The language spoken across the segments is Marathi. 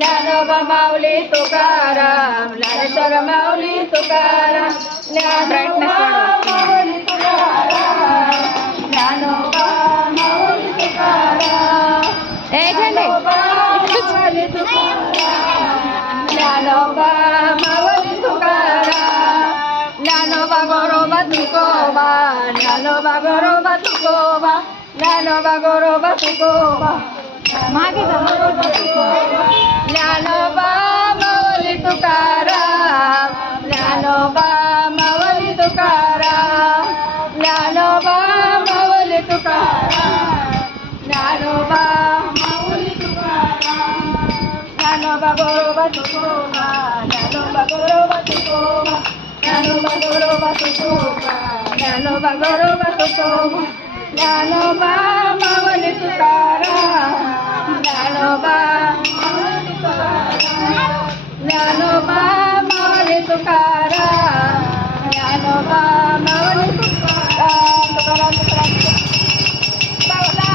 ज्ञानोबा माऊली तुकाराम, ज्ञानेश्वर माऊली तुकाराम, ज्ञानोबा माऊली तुकाराम, ज्ञानोबा माऊली तुकाराम, ज्ञानोबा माऊली तुकाराम, ज्ञानोबा माऊली तुकाराम, ज्ञानोबा गोरोबा तुकोबा, ज्ञानोबा गोरोबा तुकोबा, ज्ञानोबा गोरोबा तुकोबा, मागे ज्ञानोबा माऊली तुकाराम, ज्ञानोबा माऊली तुकाराम, ज्ञानोबा माऊली तुकाराम, ज्ञानोबा माऊली तुकाराम, ज्ञानोबा गोरोबा तुकोबा, ज्ञानोबा गोरोबा तुकोबा, ज्ञानोबा गोरोबा तुकोबा, ज्ञानोबा गोरोबा तुकोबा, ज्ञानोबा माऊली तुकाराम, ज्ञानोबा माऊली तुकाराम, ज्ञानोबा माऊली तुकाराम, ज्ञानोबा माऊली तुकाराम, तुकाराम तुकाराम बाबा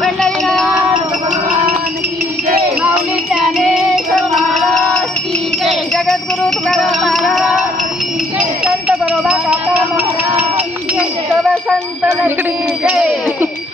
पंढरीनाथ भगवान की जय, माऊली ज्ञानेश्वर महाराज की जय, जगद्गुरु तुकाराम महाराज की जय, संत बरोबा काका महाराज की जय, सर्व संत की जय.